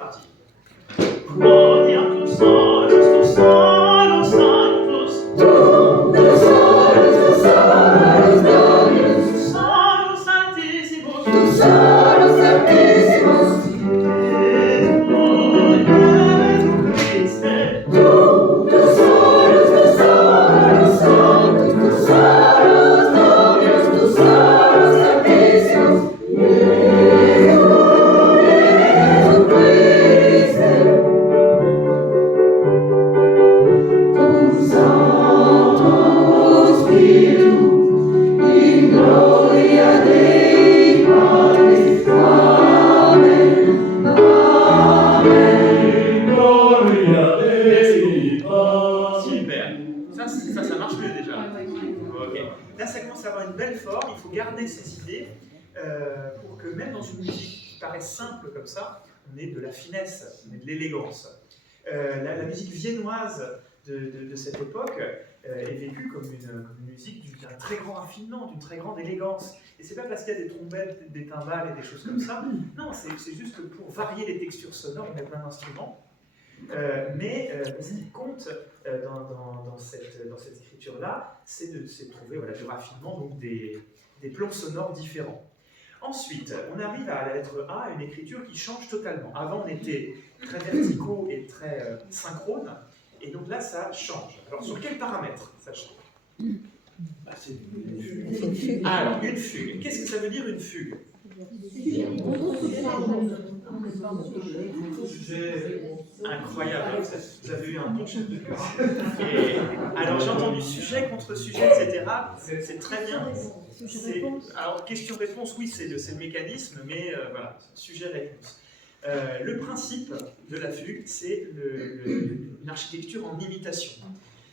parti. Gloria tu solos santos. Tu solos Dominus. Salus Santissimus. Tu solos Santissimus. Et gloria tu Christe. Tu solos Santos. Tu solos Dominus. Tu solos Santissimus. Super. Ça marche mieux déjà. Ok. Là, ça commence à avoir une belle forme. Il faut garder ces idées pour que même dans une musique qui paraît simple comme ça, on ait de la finesse, on ait de l'élégance. La musique viennoise de cette époque est vécue comme une musique d'un très grand raffinement, d'une très grande élégance. Et c'est pas parce qu'il y a des trompettes, des timbales et des choses comme ça. Non, c'est juste que pour varier les textures sonores, on a plein d'instruments. Mais ce qui compte dans cette écriture-là, c'est de trouver du raffinement, donc des plans sonores différents. Ensuite, on arrive à la lettre A, une écriture qui change totalement. Avant, on était très verticaux et très synchrone, et donc là, ça change. Alors, sur quels paramètres ça change? C'est une fugue. Alors, une fugue. Qu'est-ce que ça veut dire, une fugue? Incroyable, vous avez eu un bon chef de chœur. Alors j'ai entendu sujet contre sujet, etc. C'est très bien. Alors question-réponse, oui, c'est le mécanisme, mais voilà, sujet-réponse. Le principe de la fugue, c'est une architecture en imitation.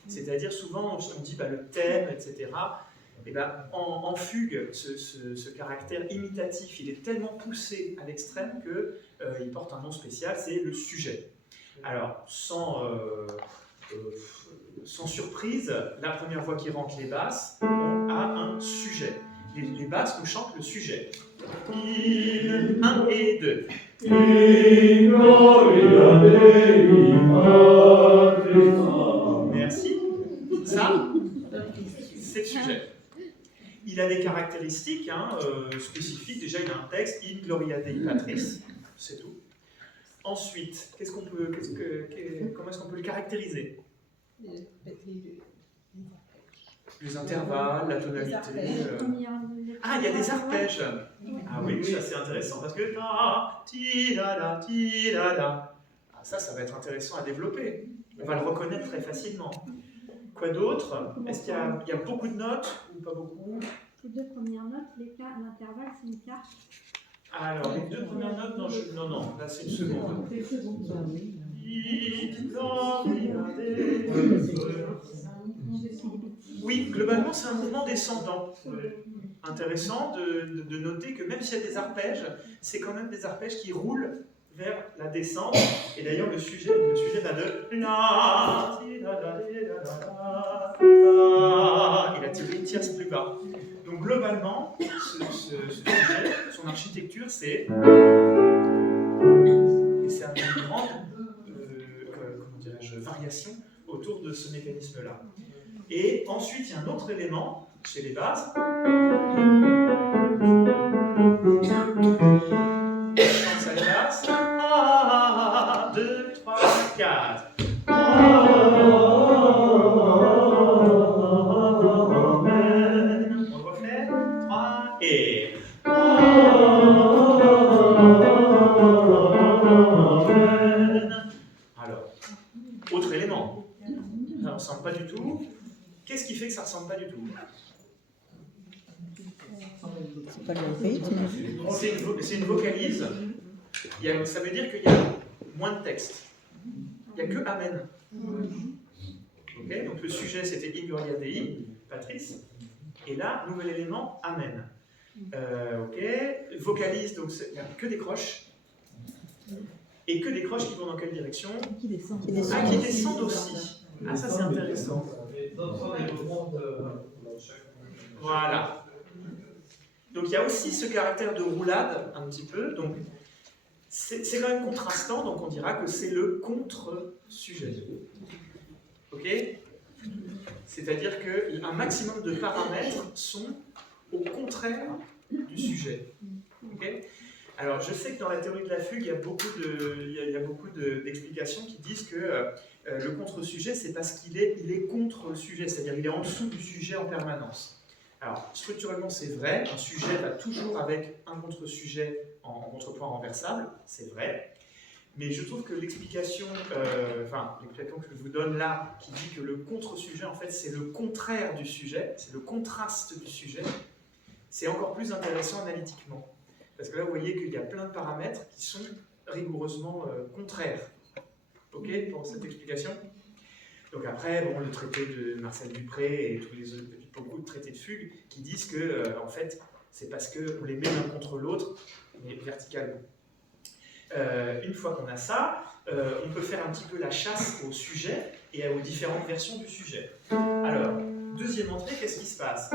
C'est-à-dire souvent on dit le thème, etc. Et en fugue, ce caractère imitatif, il est tellement poussé à l'extrême qu'il porte un nom spécial, c'est le sujet. Alors, sans surprise, la première fois qui rentre les basses, on a un sujet. Les basses nous chantent le sujet. 1 et 2. Merci. Ça, c'est le sujet. Il a des caractéristiques spécifiques. Déjà, il a un texte, In Gloria Dei Patris, c'est tout. Ensuite, comment est-ce qu'on peut le caractériser? Les intervalles, la tonalité. Ah, il y a des arpèges. Ah oui, ça c'est intéressant parce que ça va être intéressant à développer. On va le reconnaître très facilement. Quoi d'autre? Est-ce qu'il y a beaucoup de notes ou pas beaucoup? Les deux premières notes, l'intervalle, c'est une quarte. Alors, les deux premières notes, non, là c'est une seconde. Oui, globalement c'est un mouvement descendant. Intéressant de noter que même s'il y a des arpèges, c'est quand même des arpèges qui roulent vers la descente. Et d'ailleurs le sujet va de... Il a tiré une tierce plus bas. Donc globalement, ce sujet, son architecture, c'est une grande variation autour de ce mécanisme-là. Et ensuite, il y a un autre élément chez les basses. Quand ça passe, 1, 2, 3, 4. On refait 3 et. Alors, autre élément. Ça ne ressemble pas du tout. Qu'est-ce qui fait que ça ne ressemble pas du tout? C'est pas le rythme. C'est une vocalise. Ça veut dire qu'il y a moins de texte. Il n'y a que Amen. Okay, donc le sujet c'était In Gloria Dei, Patrice. Et là, nouvel élément, Amen. Vocalise, donc il n'y a que des croches. Et que des croches qui vont dans quelle direction? Qui descendent. Qui descendent aussi. Ah, ça c'est intéressant. Voilà. Donc il y a aussi ce caractère de roulade, un petit peu. Donc c'est quand même contrastant, donc on dira que c'est le contre-sujet. Ok? C'est-à-dire qu'un maximum de paramètres sont au contraire du sujet. Okay? Alors, je sais que dans la théorie de la fugue, il y a beaucoup d'explications qui disent que le contre-sujet, c'est parce qu'il est contre le sujet, c'est-à-dire il est en dessous du sujet en permanence. Alors, structurellement, c'est vrai, un sujet va toujours avec un contre-sujet en contrepoint renversable, c'est vrai, mais je trouve que l'explication que je vous donne là, qui dit que le contre-sujet, en fait, c'est le contraire du sujet, c'est le contraste du sujet, c'est encore plus intéressant analytiquement. Parce que là, vous voyez qu'il y a plein de paramètres qui sont rigoureusement contraires. OK pour cette explication? Donc après, bon, le traité de Marcel Dupré et beaucoup de traités de fugue qui disent que, en fait, c'est parce qu'on les met l'un contre l'autre, mais verticalement. Une fois qu'on a ça, on peut faire un petit peu la chasse au sujet et aux différentes versions du sujet. Alors, deuxième entrée, qu'est-ce qui se passe?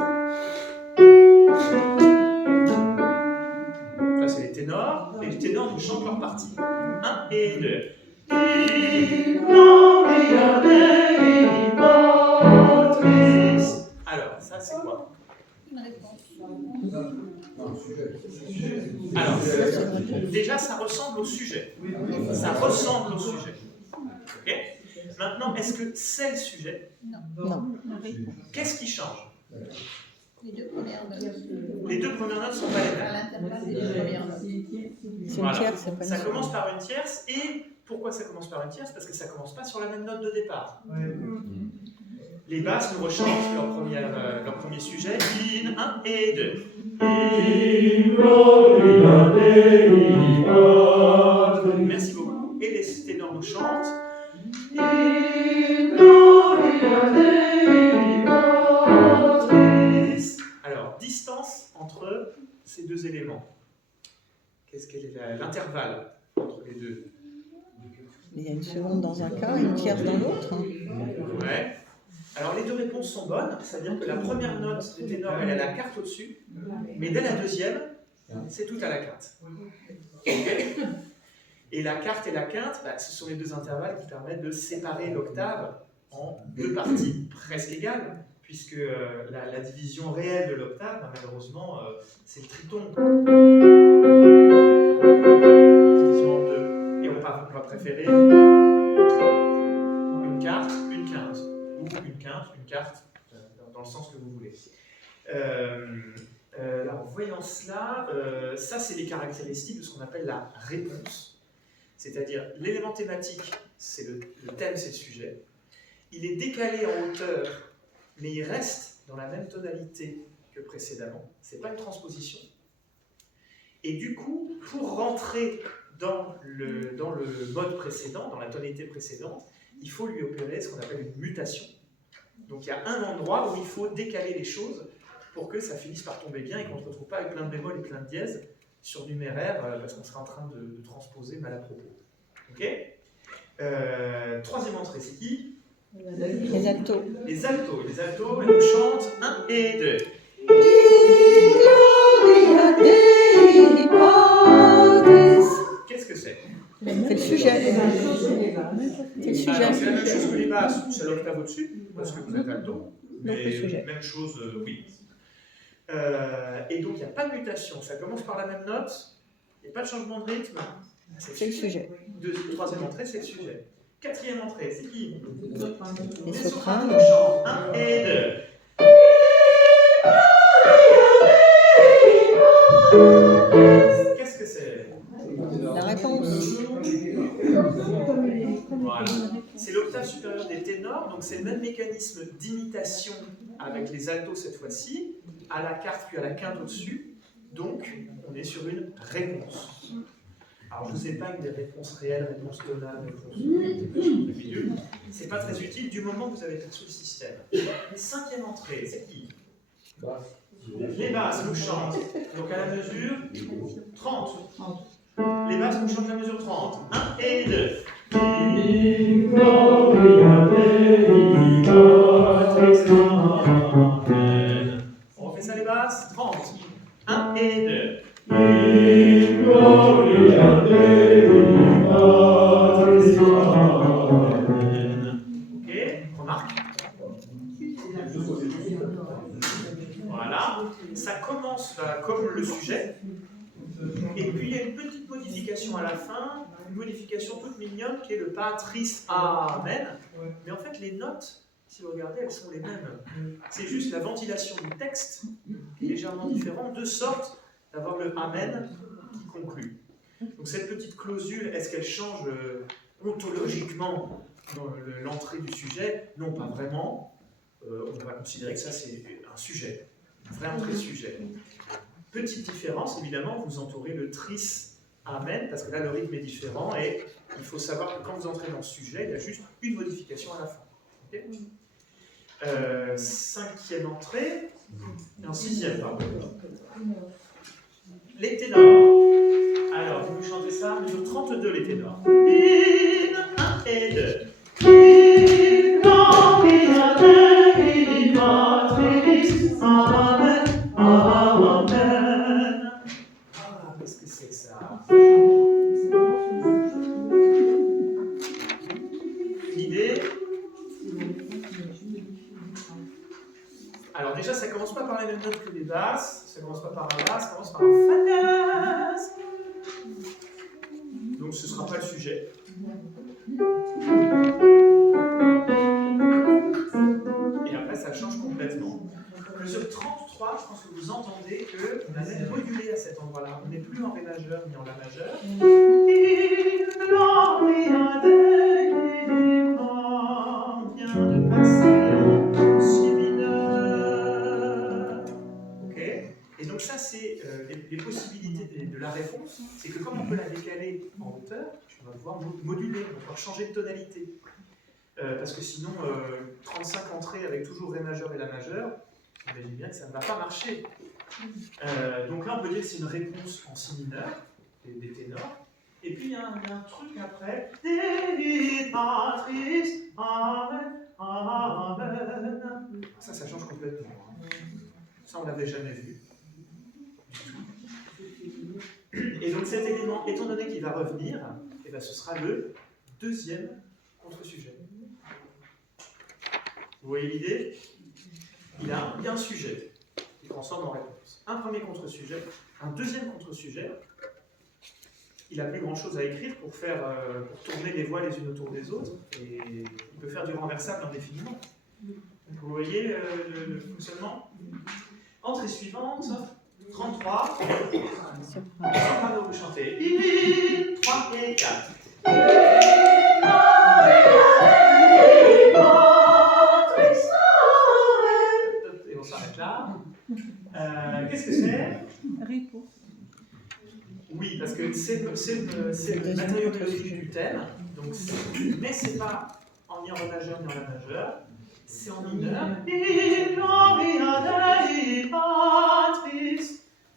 Là, c'est les ténors, et les ténors nous chantent leur partie. 1 et 2. Alors, ça, c'est quoi? Une réponse. Alors, déjà, ça ressemble au sujet. Ça ressemble au sujet. Ok? Maintenant, est-ce que c'est le sujet? Non. Qu'est-ce qui change? Les deux premières notes. Les deux premières notes sont pas les À mêmes. l'intervalle des deux premières notes. Voilà. Ça commence par une tierce, et pourquoi ça commence par une tierce? Parce que ça commence pas sur la même note de départ. Les basses nous rechantent leur premier sujet, in, 1 et 2. Merci beaucoup. Et les ténors nous chantent. Alors, distance entre ces deux éléments. Qu'est-ce qu'elle est l'intervalle entre les deux? Il y a une seconde dans un cas et une tierce dans l'autre. Ouais. Alors, les deux réponses sont bonnes, c'est-à-dire que la première note du ténor, elle a la quarte au-dessus, mais dès la deuxième, c'est tout à la quinte. Okay. Et la quarte et la quinte, ce sont les deux intervalles qui permettent de séparer l'octave en deux parties presque égales, puisque la division réelle de l'octave, malheureusement, c'est le triton. Division en deux. Et on va préférer une quarte, une quinte, ou une quinte, une quarte, dans le sens que vous voulez. Alors, voyant cela, ça c'est les caractéristiques de ce qu'on appelle la réponse. C'est-à-dire, l'élément thématique, c'est le thème, c'est le sujet. Il est décalé en hauteur, mais il reste dans la même tonalité que précédemment. Ce n'est pas une transposition. Et du coup, pour rentrer dans le mode précédent, dans la tonalité précédente, il faut lui opérer ce qu'on appelle une mutation. Donc il y a un endroit où il faut décaler les choses pour que ça finisse par tomber bien et qu'on ne se retrouve pas avec plein de bémols et plein de dièses surnuméraires parce qu'on serait en train de transposer mal à propos. Ok. Troisième entrée, c'est qui? Les altos. Les altos. Les altos, elles nous chantent 1 et 2. Qu'est-ce que c'est? C'est le sujet. C'est le sujet. Alors, c'est la même chose que les basses, c'est l'octave au-dessus, parce que vous êtes alto. Mais le sujet. Même chose, oui. Et donc, il n'y a pas de mutation. Ça commence par la même note, il n'y a pas de changement de rythme. C'est le sujet. Troisième entrée, c'est le sujet. Quatrième entrée, c'est qui? Les sopranes. Nous chantent 1 et 2. Qu'est-ce que c'est? La réponse. Voilà. C'est l'octave supérieure des ténors, donc c'est le même mécanisme d'imitation avec les altos cette fois-ci, à la quarte puis à la quinte au-dessus, donc on est sur une réponse. Alors je ne sais pas avec des réponses réelles, réponses tonales, réponses de milieu, c'est pas très utile du moment que vous avez perçu le système. Cinquième entrée, c'est qui? Les basses nous chantent, donc à la mesure 30. Les basses nous chantent à la mesure 30. 1 et 2. On refait ça les basses. 30. 1 et 2. le sujet. Et puis il y a une petite modification à la fin, une modification toute mignonne qui est le Patris Amen. Mais en fait, les notes, si vous regardez, elles sont les mêmes. C'est juste la ventilation du texte qui est légèrement différente, de sorte d'avoir le Amen qui conclut. Donc cette petite clausule, est-ce qu'elle change ontologiquement dans l'entrée du sujet? Non, pas vraiment. On va considérer que ça c'est un sujet, une vraie entrée sujet. Petite différence, évidemment, vous entourez le tris amen, parce que là le rythme est différent et il faut savoir que quand vous entrez dans ce sujet, il y a juste une modification à la fin. Okay, 5e entrée, non 6e, pardon. Les ténors. Alors, vous chantez ça, mesure 32, les ténors. 1 et 2. Amen, amen. Ah, qu'est-ce que c'est que ça? L'idée. Alors déjà, ça commence pas par les mêmes notes que les basses, ça commence pas par un la, ça commence par un fa. Donc ce ne sera pas le sujet. Et après, ça change complètement. Mesure 33, je pense que vous entendez qu'on a même modulé à cet endroit-là. On n'est plus en Ré majeur ni en La majeur. Vient de passer en Si mineur. Ok. Et donc ça, c'est les possibilités de la réponse. C'est que comme on peut la décaler en hauteur, on va pouvoir moduler, on va pouvoir changer de tonalité. Parce que sinon, 35 entrées avec toujours Ré majeur et La majeur, vous imaginez bien que ça ne va pas marcher. Donc là, on peut dire que c'est une réponse en Si mineur, des ténors. Et puis il y a un truc après. Amen, amen. Ça change complètement. Ça, on ne l'avait jamais vu. Et donc cet élément, étant donné qu'il va revenir, eh ben, ce sera le 2e contre-sujet. Vous voyez l'idée? Il y a un sujet qui transforme en réponse. Un premier contre-sujet, un 2e contre-sujet. Il n'a plus grand-chose à écrire pour tourner les voix les unes autour des autres, et il peut faire du renversable indéfiniment. Donc, vous voyez le fonctionnement? Entrée suivante, 33. Soprano, vous chantez 3 et 4. Et on s'arrête là. Qu'est-ce que c'est? Réponse. Oui, parce que c'est le matériau mélodique du thème, donc mais c'est pas ni en Ré majeur ni en La majeur, c'est en mineur.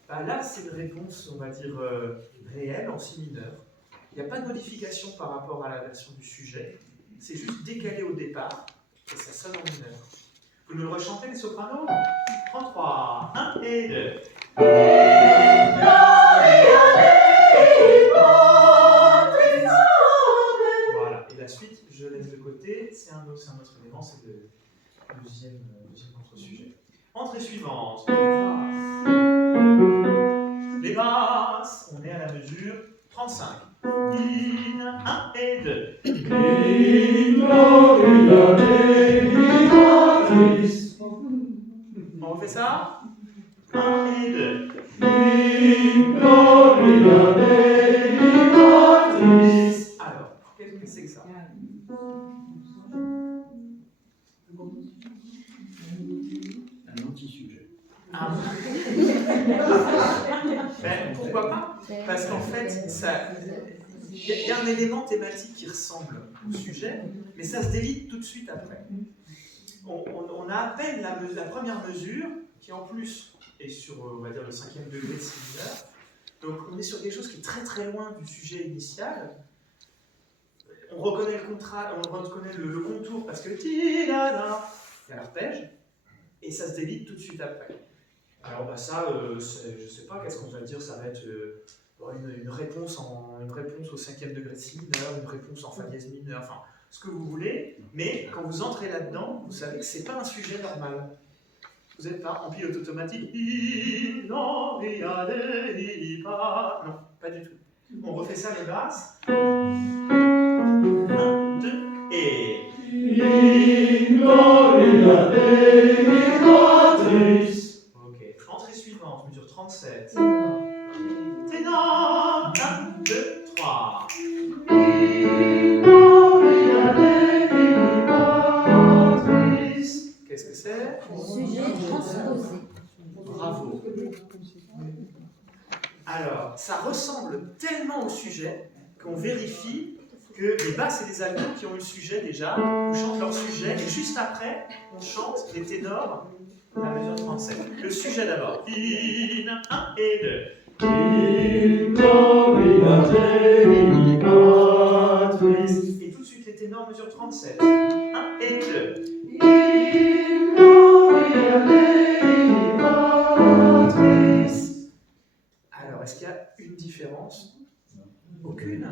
Bah là, c'est une réponse, on va dire, réelle en Si mineur. Il n'y a pas de modification par rapport à la version du sujet, c'est juste décalé au départ, et ça sonne en mineur. Vous nous le rechantez, les sopranos? 33, 1 et 2. Voilà, et la suite, je laisse de côté, c'est un autre élément, c'est le deuxième contre-sujet. Entrée suivante. Les basses, on est à la mesure 35. 1 et 2. On refait ça? 1 et 2. Alors, qu'est-ce que c'est que ça? Un anti-sujet. Ah. Ben, pourquoi pas? Parce qu'en fait, il y a un élément thématique qui ressemble au sujet, mais ça se délite tout de suite après. On a à peine la première mesure, qui en plus est sur, on va dire, le 5e degré de Si mineur. Donc on est sur quelque chose qui est très très loin du sujet initial. On reconnaît le contrat, on reconnaît le contour parce que il y a l'arpège, et ça se délite tout de suite après. Alors bah ça, je sais pas, qu'est-ce qu'on va dire, ça va être une réponse au 5e degré de Si mineur, une réponse en Fa dièse mineur, enfin ce que vous voulez, mais quand vous entrez là-dedans, vous savez que c'est pas un sujet normal. Vous n'êtes pas en pilote automatique. Non, pas du tout. On refait ça les basses. 1, 2 et. Ok, entrée suivante, mesure 37. Ténor, 1, 2, 3. Qu'est-ce que c'est? Sujet transposé. Bravo. Alors, ça ressemble tellement au sujet qu'on vérifie que les basses et les altos qui ont eu le sujet déjà, nous chantent leur sujet, et juste après, on chante les ténors à la mesure 37. Le sujet d'abord. 1 et 2. Et tout de suite les ténors mesure 37. 1 et 2. Alors, est-ce qu'il y a une différence? Aucune.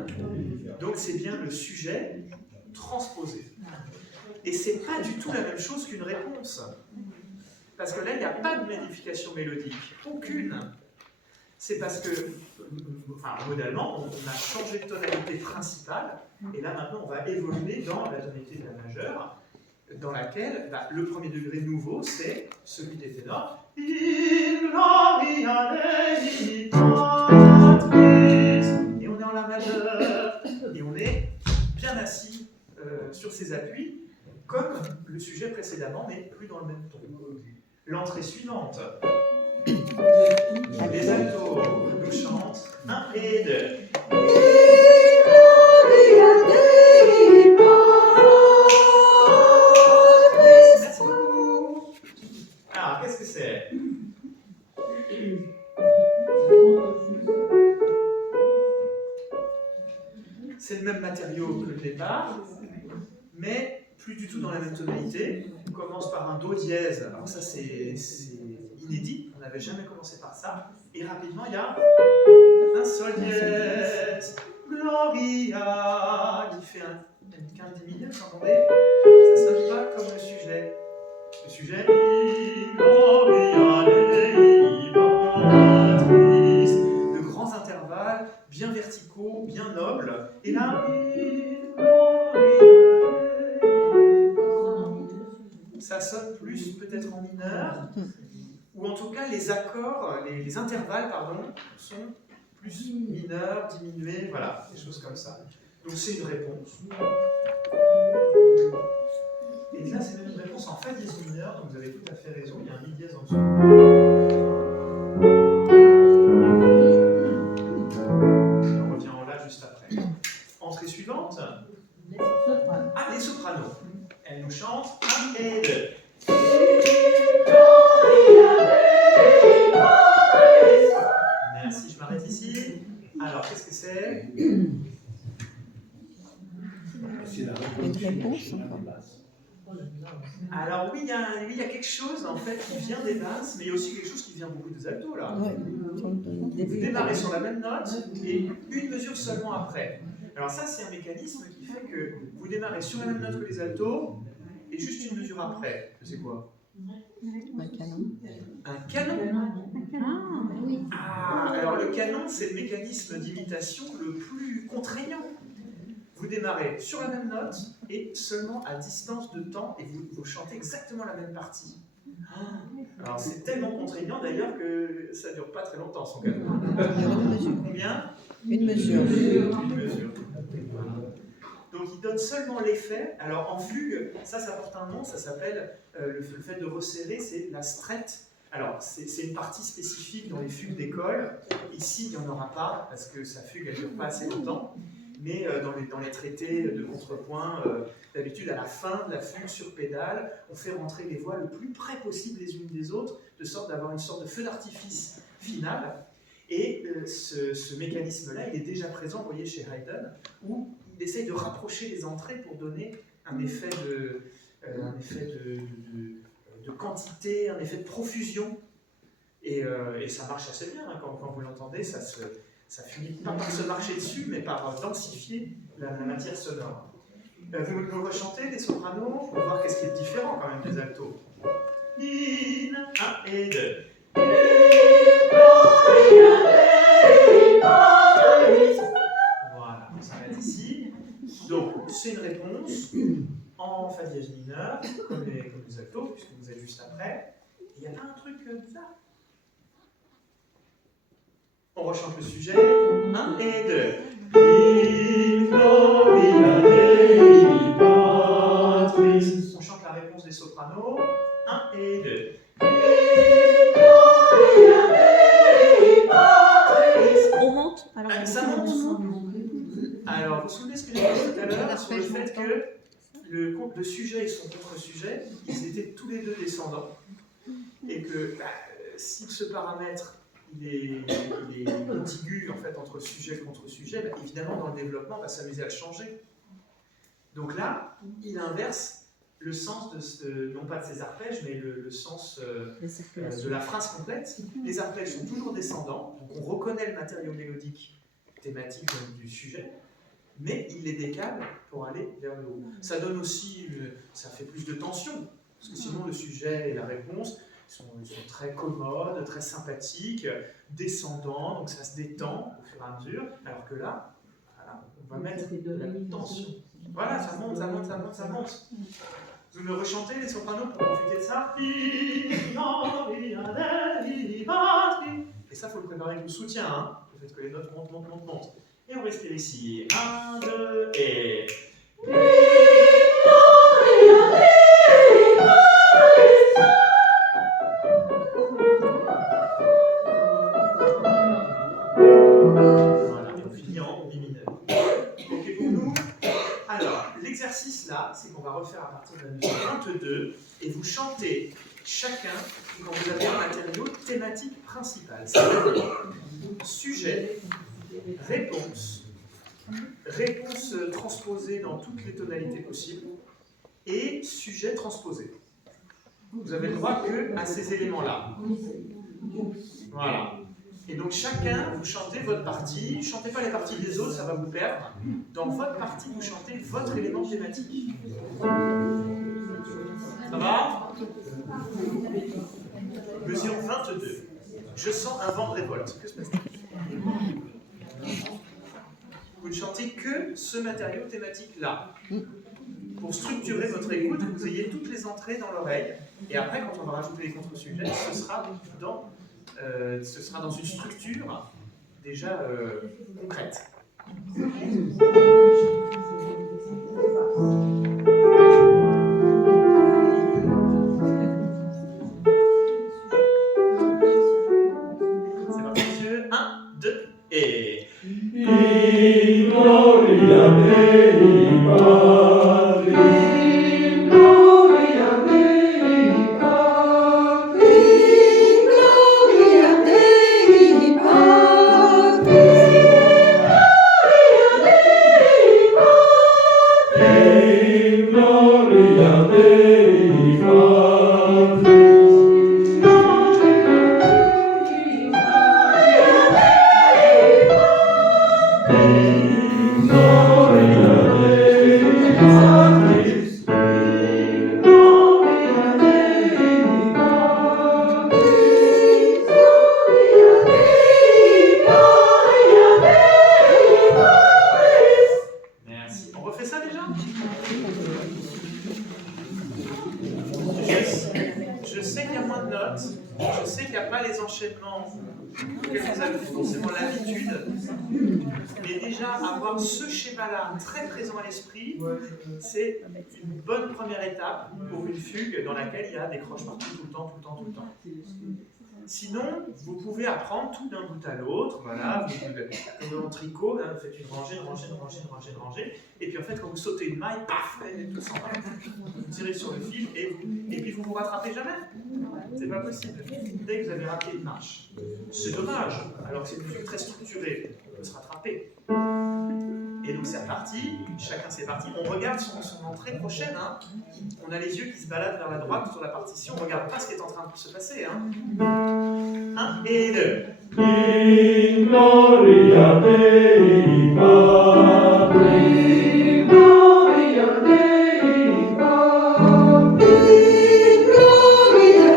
Donc c'est bien le sujet transposé. Et c'est pas du tout la même chose qu'une réponse. Parce que là, il n'y a pas de modification mélodique. Aucune. C'est parce que, enfin, modalement, on a changé de tonalité principale, et là maintenant on va évoluer dans la tonalité de la majeure, dans laquelle le premier degré nouveau, c'est celui des ténors. Et on est en la majeure, et on est bien assis sur ses appuis, comme le sujet précédemment, mais plus dans le même ton. L'entrée suivante. Les altos nous chantent 1 et 2. Merci beaucoup. Alors, qu'est-ce que c'est? C'est le même matériau que le départ, mais plus du tout dans la même tonalité. On commence par un Do dièse, alors ça c'est inédit, on n'avait jamais commencé par ça, et rapidement il y a un Sol dièse, Gloria, qui fait un quinte diminué, vous entendez? Ça sonne pas comme le sujet. Le sujet, Gloria Dei Patris, de grands intervalles, bien verticaux, bien nobles, et là, ça sonne plus peut-être en mineur, ou en tout cas les accords, les intervalles, pardon, sont plus mineurs, diminués, voilà, des choses comme ça. Donc c'est une réponse. Et là c'est même une réponse en fa dièse mineur, donc vous avez tout à fait raison, il y a un mi dièse en dessous. On revient en la juste après. Entrée suivante. Ah, les sopranos. Elles nous chantent 1 et 2. Merci, je m'arrête ici. Alors, qu'est-ce que c'est? C'est la Une réponse encore. Alors oui, il y a quelque chose en fait qui vient des basses, mais il y a aussi quelque chose qui vient beaucoup des altos là. Ouais. Vous démarrez sur la même note et une mesure seulement après. Alors ça, c'est un mécanisme qui fait que vous démarrez sur la même note que les altos et juste une mesure après. C'est quoi? Un canon. Un canon. Ah, alors le canon, c'est le mécanisme d'imitation le plus contraignant. Vous démarrez sur la même note et seulement à distance de temps et vous chantez exactement la même partie. Alors c'est tellement contraignant d'ailleurs que ça ne dure pas très longtemps son canon. Il y aura une mesure. Combien? Une mesure. Une mesure. Donc il donne seulement l'effet. Alors en fugue, ça porte un nom, ça s'appelle, le fait de resserrer, c'est la strette. Alors c'est une partie spécifique dans les fugues d'école. Ici, il n'y en aura pas, parce que sa fugue, elle ne dure pas assez longtemps. Mais dans les traités de contrepoint, d'habitude, à la fin de la fugue sur pédale, on fait rentrer les voix le plus près possible les unes des autres, de sorte d'avoir une sorte de feu d'artifice final. Et ce mécanisme-là, il est déjà présent, vous voyez, chez Haydn, où il essaye de rapprocher les entrées pour donner un effet de quantité, un effet de profusion. Et ça marche assez bien, hein, quand vous l'entendez, ça finit pas par se marcher dessus, mais par densifier la matière sonore. Vous me rechantez les sopranos pour voir qu'est-ce qui est différent quand même des altos. In, 1 et 2. Voilà, on s'arrête ici. Donc, c'est une réponse en fa dièse mineur, comme les altos, puisque vous êtes juste après. Il n'y a pas un truc bizarre. On rechante le sujet. 1 et 2. On chante la réponse des sopranos. 1 et 2. On monte. Alors, Ça monte. Alors, vous vous souvenez ce que j'ai dit tout à l'heure sur le fait que le sujet et son contre-sujet, ils étaient tous les deux descendants. Et que si ce paramètre il est contigu en fait, entre sujet et contre-sujet, évidemment dans le développement, on va s'amuser à le changer. Donc là, il inverse le sens non pas de ces arpèges, mais le sens de la phrase complète. Les arpèges sont toujours descendants, donc on reconnaît le matériau mélodique thématique du sujet, mais il les décale pour aller vers le haut. Ça donne aussi, ça fait plus de tension, parce que sinon le sujet et la réponse sont très commodes, très sympathiques, descendants, donc ça se détend au fur et à mesure, alors que là, voilà, on va mettre de la tension. Voilà, ça monte, ça monte, ça monte, ça monte. Vous me rechantez les sopranos pour profiter de ça. Et ça, il faut le préparer avec le soutien, hein, le fait que les notes montent, montent, montent, montent. Et on respire ici. 1, 2, et... Voilà, et on finit en mi mineur. Ok pour nous? Alors, l'exercice là, c'est qu'on va refaire à partir de la musique 22, et vous chantez chacun quand vous avez un matériau thématique principal. C'est-à-dire sujet, réponse, réponse transposée dans toutes les tonalités possibles, et sujet transposé. Vous avez le droit que à ces éléments-là. Voilà. Et donc chacun, vous chantez votre partie, chantez pas les parties des autres, ça va vous perdre. Dans votre partie, vous chantez votre élément thématique. Ça va? Mesure 22. Je sens un vent de révolte. Que se passe-t-il? Vous ne chantez que ce matériau thématique-là. Pour structurer votre écoute, que vous ayez toutes les entrées dans l'oreille. Et après, quand on va rajouter les contre-sujets, ce sera dans une structure déjà concrète. C'est parti, monsieur. 1, 2, et... Merci. On refait ça déjà? Je sais qu'il y a moins de notes, je sais qu'il n'y a pas les enchaînements auxquels vous avez forcément l'habitude, mais déjà avoir ce schéma-là très présent à l'esprit, c'est une bonne première étape pour une fugue dans laquelle il y a des croches partout, tout le temps, tout le temps, tout le temps. Sinon, vous pouvez apprendre tout d'un bout à l'autre, voilà, comme en tricot, hein, vous faites une rangée, une rangée, une rangée, une rangée, une rangée, et puis en fait, quand vous sautez une maille, paf, et tout s'en va. Vous tirez sur le fil, et puis vous rattrapez jamais. C'est pas possible. Dès que vous avez raté une marche, c'est dommage, alors que c'est une musique très structurée, on peut se rattraper. Et donc c'est reparti, chacun ses parties. On regarde son entrée prochaine. Hein. On a les yeux qui se baladent vers la droite sur la partition. On ne regarde pas ce qui est en train de se passer. Hein. 1 et 2. In gloria Dei Patri, in gloria Dei Patri, in gloria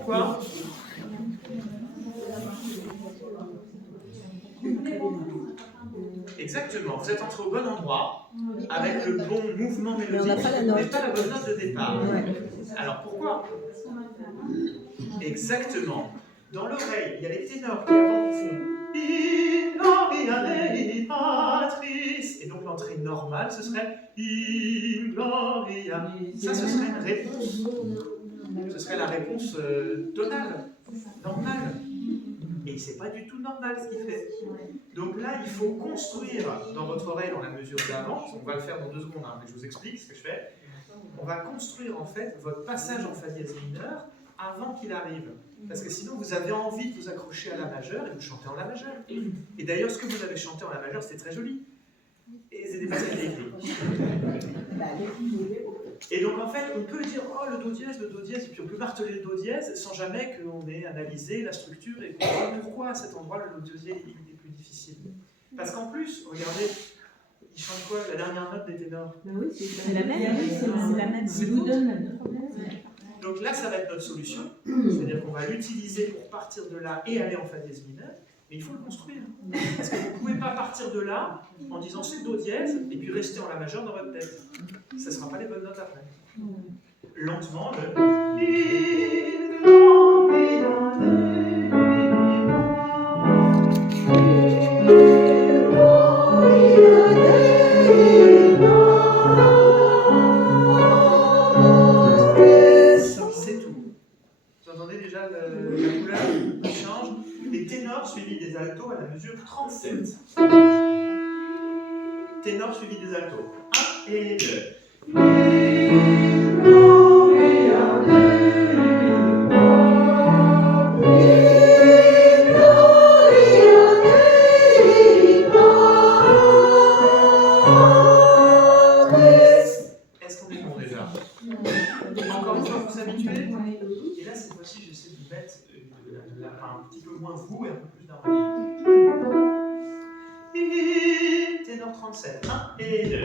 Pourquoi? Exactement, vous êtes entré au bon endroit, avec le bon mouvement mélodique, Mais on n'a pas la mais note. pas la bonne note de départ. Ouais. Alors pourquoi? Exactement. Dans l'oreille, il y a les ténors qui avant font In gloria Dei Patris. Et donc l'entrée normale, ce serait In gloria. Ça, ce serait une réponse. Ce serait la réponse tonale, normale. Et c'est pas du tout normal ce qu'il fait. Donc là, il faut construire dans votre oreille dans la mesure d'avant. On va le faire dans 2 secondes, hein, mais je vous explique ce que je fais. On va construire en fait votre passage en fa dièse mineur avant qu'il arrive. Parce que sinon, vous avez envie de vous accrocher à la majeure et vous chantez en la majeure. Et d'ailleurs, ce que vous avez chanté en la majeure, c'était très joli. Et c'était pas ça qui a été écrit. Et donc, en fait, on peut dire, oh, le do dièse, et puis on peut marteler le do dièse sans jamais qu'on ait analysé la structure et qu'on voit pourquoi à cet endroit le do dièse est plus difficile. Parce qu'en plus, regardez, ils chantent quoi? La dernière note des ténors? Oui, c'est la même. C'est la même. C'est vous donne. Donc là, ça va être notre solution. C'est-à-dire qu'on va l'utiliser pour partir de là et aller en fa dièse mineur, mais il faut le construire. Parce que vous ne pouvez pas partir de là en disant c'est do dièse et puis rester en la majeure dans votre tête. Ça ne sera pas les bonnes notes après. Lentement, c'est tout. Vous entendez déjà la couleur qui change? Les ténors suivis des altos à la mesure 37. Ténors suivis des altos. 1 et 2. Est-ce qu'on est bon déjà? Encore une fois, vous vous habituez. Et là, cette fois-ci, j'essaie de mettre un petit peu moins vous et un peu plus d'harmonie. Ténor 37. 1 et 2.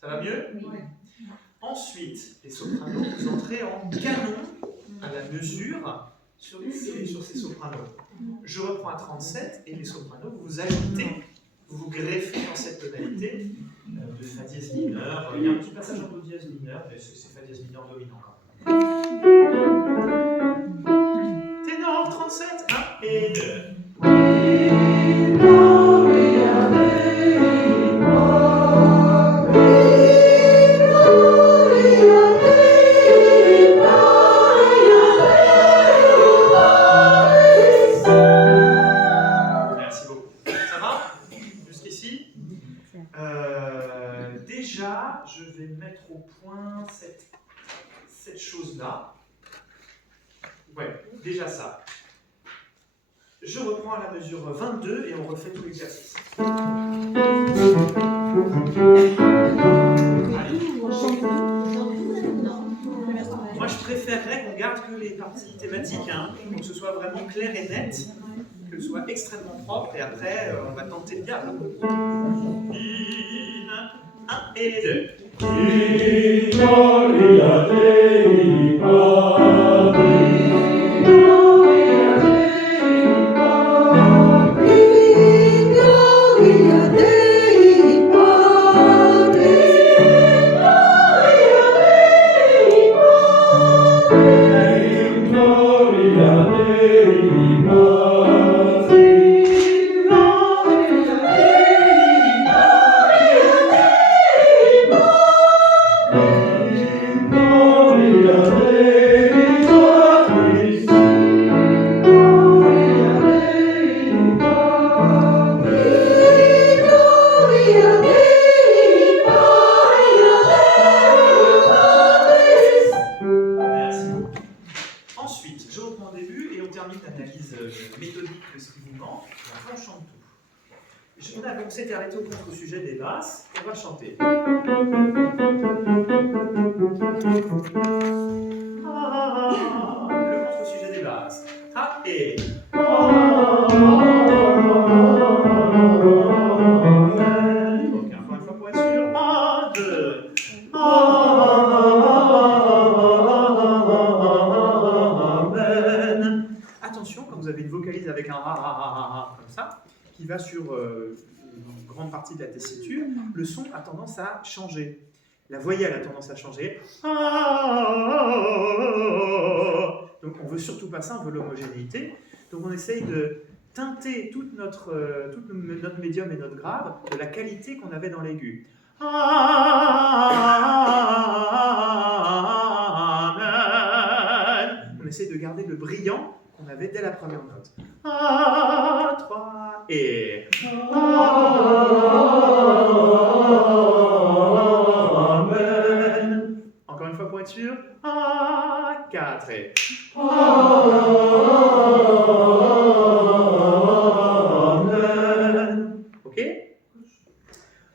Ça va mieux? Ensuite, les sopranos, vous entrez en canon à la mesure sur ces sopranos. Je reprends à 37 et les sopranos, vous ajoutez, vous greffez dans cette tonalité de fa dièse mineur. Il y a un petit passage en do dièse mineur, mais c'est fa dièse mineur dominant quand même. Ténor 37, 1 et 2. Merci beaucoup. Ça va? Jusqu'ici? Déjà, je vais mettre au point cette chose-là. Ouais, déjà ça. Je reprends à la mesure 22 et on refait tout l'exercice. Moi, je préférerais qu'on garde que les parties thématiques, hein, pour que ce soit vraiment clair et net, que ce soit extrêmement propre, et après, on va tenter le diable. 1 et 2. Gloria Dei Merci beaucoup. Ensuite, je reprends au début et on termine l'analyse méthodique de ce qui vous manque. Et après, on chante tout. On a donc s'était arrêté au contre-sujet des basses. On va chanter. Ah, avec un ah, comme ça, qui va sur une grande partie de la tessiture, le son a tendance à changer. La voyelle a tendance à changer. Donc on veut surtout pas ça, on veut l'homogénéité. Donc on essaye de teinter tout notre médium et notre grave de la qualité qu'on avait dans l'aigu. Amen. On essaye de garder le brillant qu'on avait dès la première note. 3 et Amen. Encore une fois pour être sûr. 4 et Amen. Ok?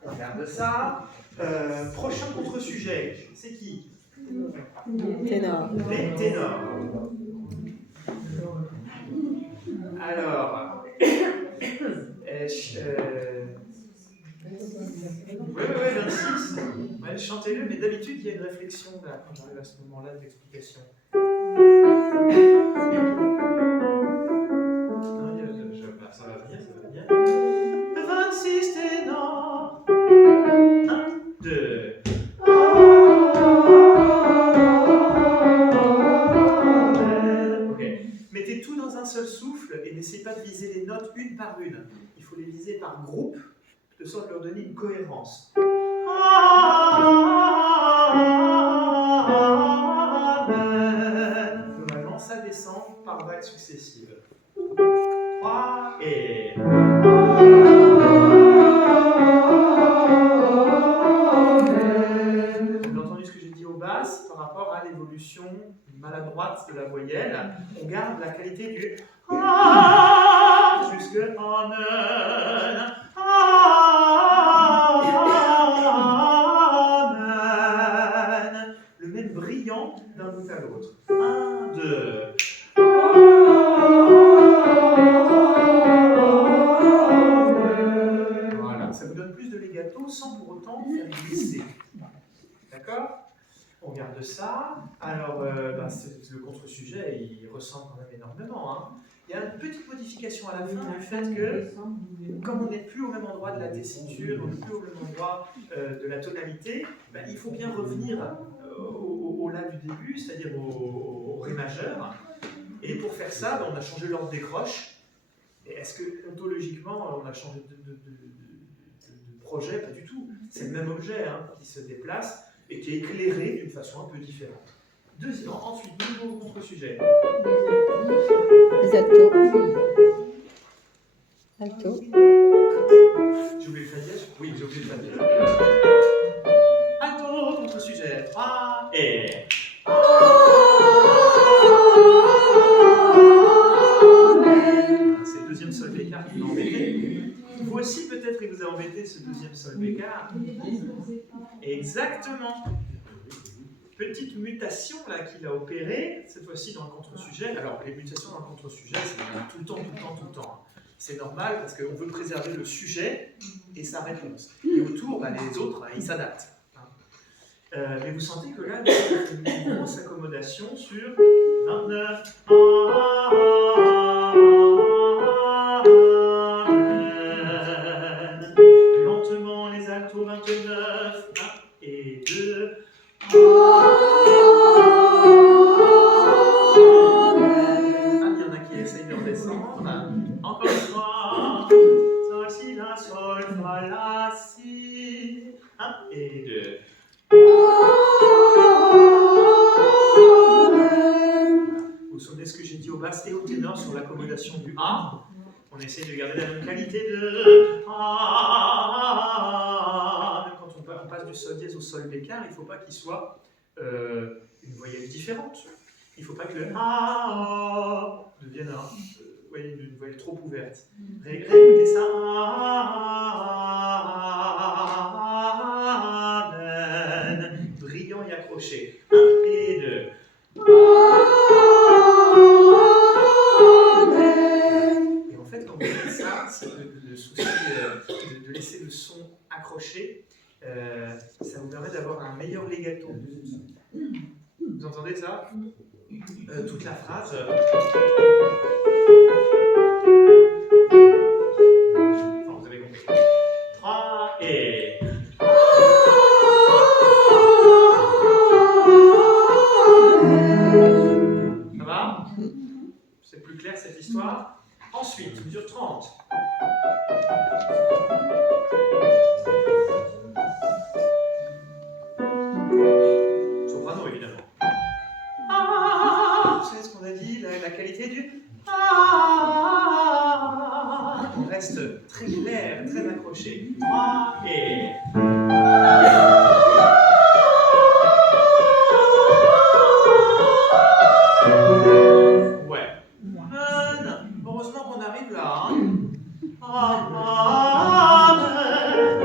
On regarde ça. Prochain contre-sujet, c'est qui? Ténor. Les ténors. Alors, oui, 26. Ouais, chantez-le, mais d'habitude, il y a une réflexion là, quand j'arrive à ce moment-là de l'explication. Ça va venir, ça va venir. 26 ténors. 1, 2. Ok. Mettez tout dans un seul souffle et n'essayez pas de viser les notes une par une. Il faut les viser par groupe, de sorte à leur donner une cohérence. Amen. Normalement, ça descend par vagues successives. 3 et... Vous avez entendu ce que j'ai dit aux basses par rapport à l'évolution maladroite de la voyelle. On garde la qualité du jusque Amen. Amen. Le même brillant d'un bout à l'autre. 1, 2. Voilà, ça vous donne plus de legato sans pour autant faire glisser. D'accord? On regarde ça. Alors, le contre-sujet, il ressemble quand même énormément. Hein. Il y a une petite modification à la fin du fait que, comme on n'est plus au même endroit de la tessiture, on n'est plus au même endroit de la tonalité, il faut bien revenir au La du début, c'est-à-dire au Ré majeur. Et pour faire ça, on a changé l'ordre des croches. Et est-ce que, ontologiquement, on a changé de projet? Pas du tout. C'est le même objet qui se déplace et qui est éclairé d'une façon un peu différente. Ensuite, nouveau contre-sujet. Les altos. Alto. J'ai oublié le fa dièse? Oui, j'ai oublié le fa dièse. Alto, contre-sujet. 3 et... C'est le deuxième sol bécard qui m'a embêté. Vous aussi, peut-être, il vous a embêté ce deuxième sol bécard. Exactement. Petite mutation là qu'il a opérée, cette fois-ci dans le contre-sujet. Alors, les mutations dans le contre-sujet, c'est tout le temps. C'est normal parce qu'on veut préserver le sujet et sa réponse. Et autour, les autres, ils s'adaptent. Mais vous sentez que là, il y a une grosse accommodation sur 29. Lentement, les altos 29. 1 et 2. Il y en a qui essayent de redescendre. Encore une fois. Sol, si, la, sol, fa, la, si. 1 et 2. Vous vous souvenez ce que j'ai dit au basse et au ténor sur l'accommodation du A? On essaie de garder la même qualité de A. Même quand on passe du sol dièse au sol bécard, il ne faut pas qu'il soit une voyelle différente. Il ne faut pas que le A devienne une voyelle trop ouverte. Réécoutez ça. Amen. Brillant et accroché. 1 et 2. Et en fait, quand vous faites ça, c'est le souci de laisser le son accroché. Ça vous permet d'avoir un meilleur legato. Vous entendez ça? Toute la phrase. plus clair cette histoire. Ensuite, mesure 30. Soprano, évidemment. Vous savez ce qu'on a dit, la qualité du on reste très clair, très accroché. 3 et... Ouais. Heureusement qu'on arrive là.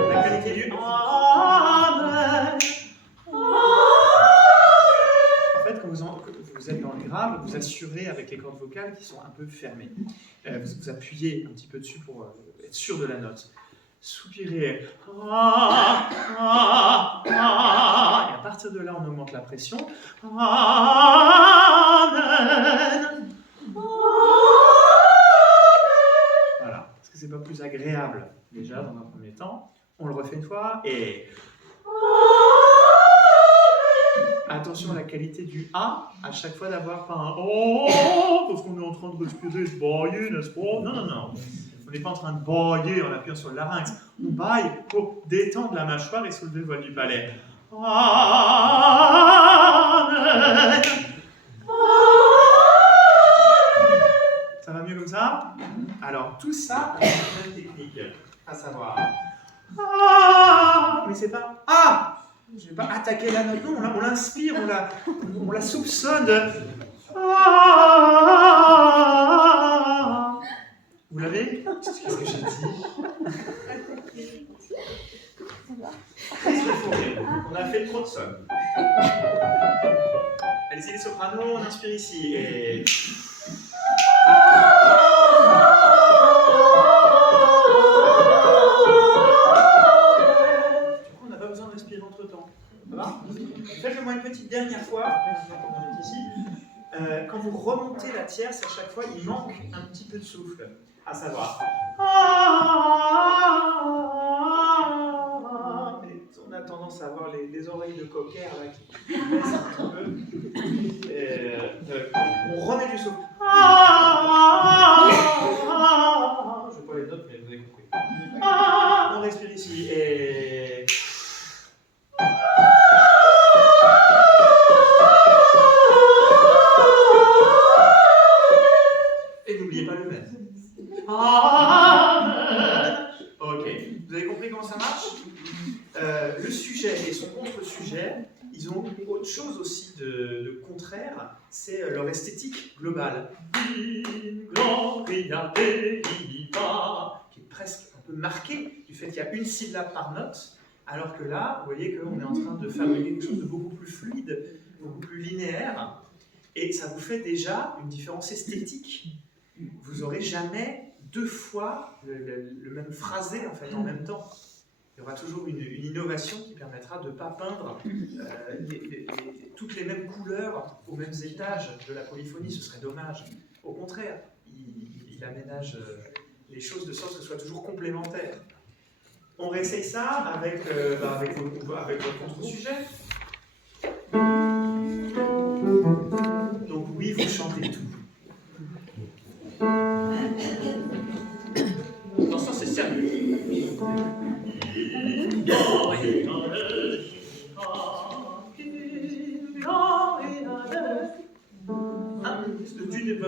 La qualité du Amen. En fait, quand vous êtes dans le grave, vous assurez avec les cordes vocales qui sont un peu fermées. Vous appuyez un petit peu dessus pour être sûr de la note. Soupirez. Et à partir de là, on augmente la pression. Amen. Voilà. Est-ce que c'est pas plus agréable déjà dans un premier temps? On le refait une fois et... Attention à la qualité du A, à chaque fois d'avoir pas un oh, parce qu'on est en train de respirer, de bailler, n'est-ce pas? Non, non, non. On n'est pas en train de bailler en appuyant sur le larynx. On baille pour détendre la mâchoire et soulever le voile du palais. Amen. Ça va mieux comme ça? Alors, tout ça avec une même technique, à savoir... Mais c'est pas... Je ne vais pas attaquer la note, non, on l'inspire, on la soupçonne. Vous l'avez? Qu'est-ce que j'ai dit? On a fait trop de sol. Allez-y les sopranos, on inspire ici. Et... Faites-le-moi une petite dernière fois, quand vous remontez la tierce, à chaque fois, il manque un petit peu de souffle, à savoir... On a tendance à avoir les oreilles de cocker là, qui baissent un petit peu. On remet du souffle. Je ne sais pas les notes, mais vous avez compris. On respire ici et... Et n'oubliez pas le même. Ok, vous avez compris comment ça marche? Le sujet et son contre-sujet, ils ont autre chose aussi de contraire, c'est leur esthétique globale. Gloria Dei, qui est presque un peu marquée du fait qu'il y a une syllabe par note, alors que là, vous voyez qu'on est en train de fabriquer quelque chose de beaucoup plus fluide, beaucoup plus linéaire, et ça vous fait déjà une différence esthétique. Vous n'aurez jamais deux fois le même phrasé en fait en même temps. Il y aura toujours une innovation qui permettra de ne pas peindre toutes les mêmes couleurs aux mêmes étages de la polyphonie, ce serait dommage. Au contraire, il aménage les choses de sorte que ce soit toujours complémentaire. On réessaye ça avec votre contre-sujet. Donc oui, vous chantez tout. Attention, c'est sérieux.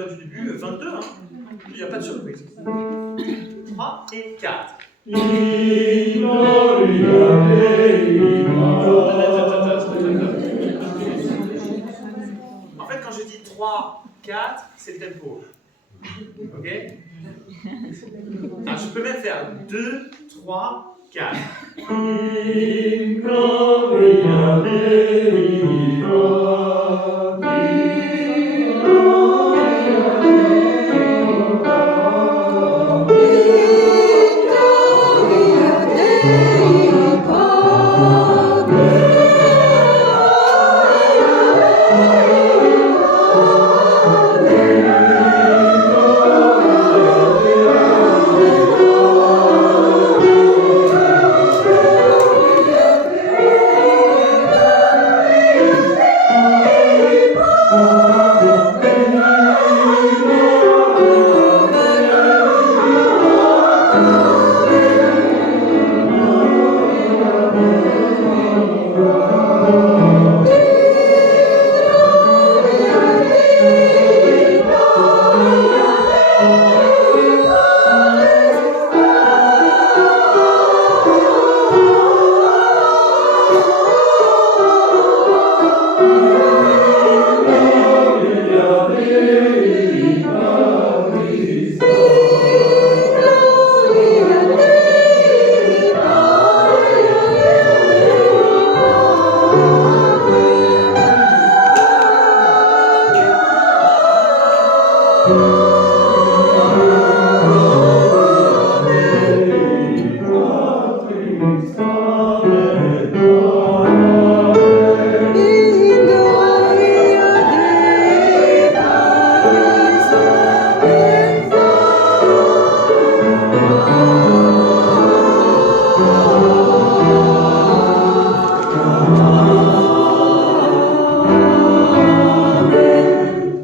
Du début, 22, hein. Il n'y a pas de surprise. 3 et 4. En fait, quand je dis 3, 4, c'est le tempo. Ok? Alors, je peux même faire 2, 3, 4.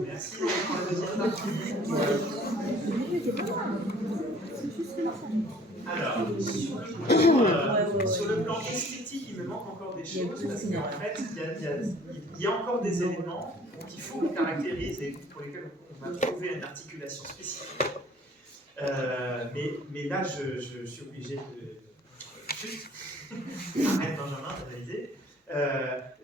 Merci, on prend la deuxième partie. Alors, sur le plan esthétique, il me manque encore des choses parce qu'en fait, il y a encore des éléments qu'il faut qu'on caractérise et pour lesquels on va trouver une articulation spécifique. Mais là, je suis obligé de. Chut. Arrête, Benjamin, t'as réalisé.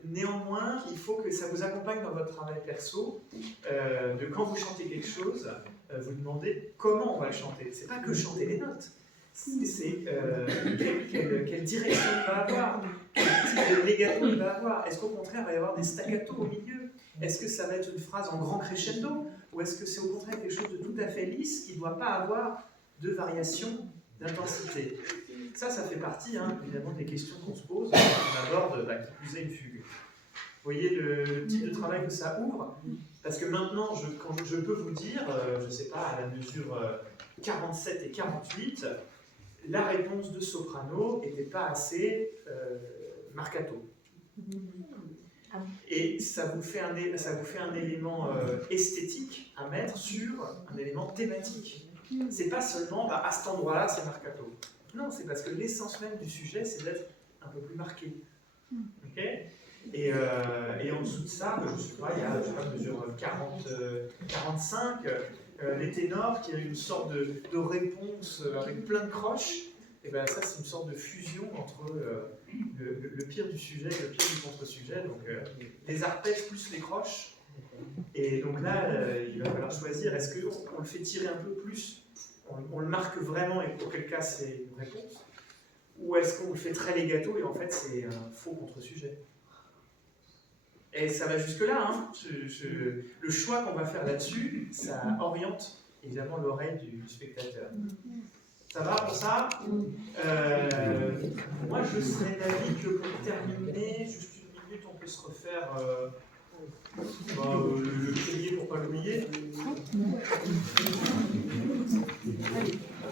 Néanmoins, il faut que ça vous accompagne dans votre travail perso, de quand vous chantez quelque chose, vous demandez comment on va le chanter. C'est pas que chanter les notes, c'est quelle direction il va avoir, quel type de legato il va avoir. Est-ce qu'au contraire, il va y avoir des staccato au milieu? Est-ce que ça va être une phrase en grand crescendo? Ou est-ce que c'est au contraire quelque chose de tout à fait lisse qui ne doit pas avoir de variation d'intensité? Ça fait partie évidemment des questions qu'on se pose quand on aborde qui plus est une fugue. Vous voyez le type de travail que ça ouvre? Parce que maintenant, quand je peux vous dire, je ne sais pas, à la mesure 47 et 48, la réponse de soprano n'était pas assez marcato. Et ça vous fait un élément esthétique à mettre sur un élément thématique. C'est pas seulement à cet endroit-là, c'est marcato. Non, c'est parce que l'essence même du sujet, c'est d'être un peu plus marqué. Okay, et en dessous de ça, je sais pas, il y a, mesure 45, les ténors qui a une sorte de réponse avec plein de croches. Et bien ça, c'est une sorte de fusion entre le pire du sujet et le pire du contre-sujet. Donc les arpèges plus les croches. Et donc là, il va falloir choisir, est-ce qu'on le fait tirer un peu plus, on le marque vraiment et auquel cas c'est une réponse, ou est-ce qu'on le fait très legato et en fait c'est un faux contre-sujet. Et ça va jusque-là, hein. Le choix qu'on va faire là-dessus, ça oriente évidemment l'oreille du spectateur. Ça va pour ça? Moi je serais d'avis que pour terminer, juste une minute, on peut se refaire le crier pour pas l'oublier.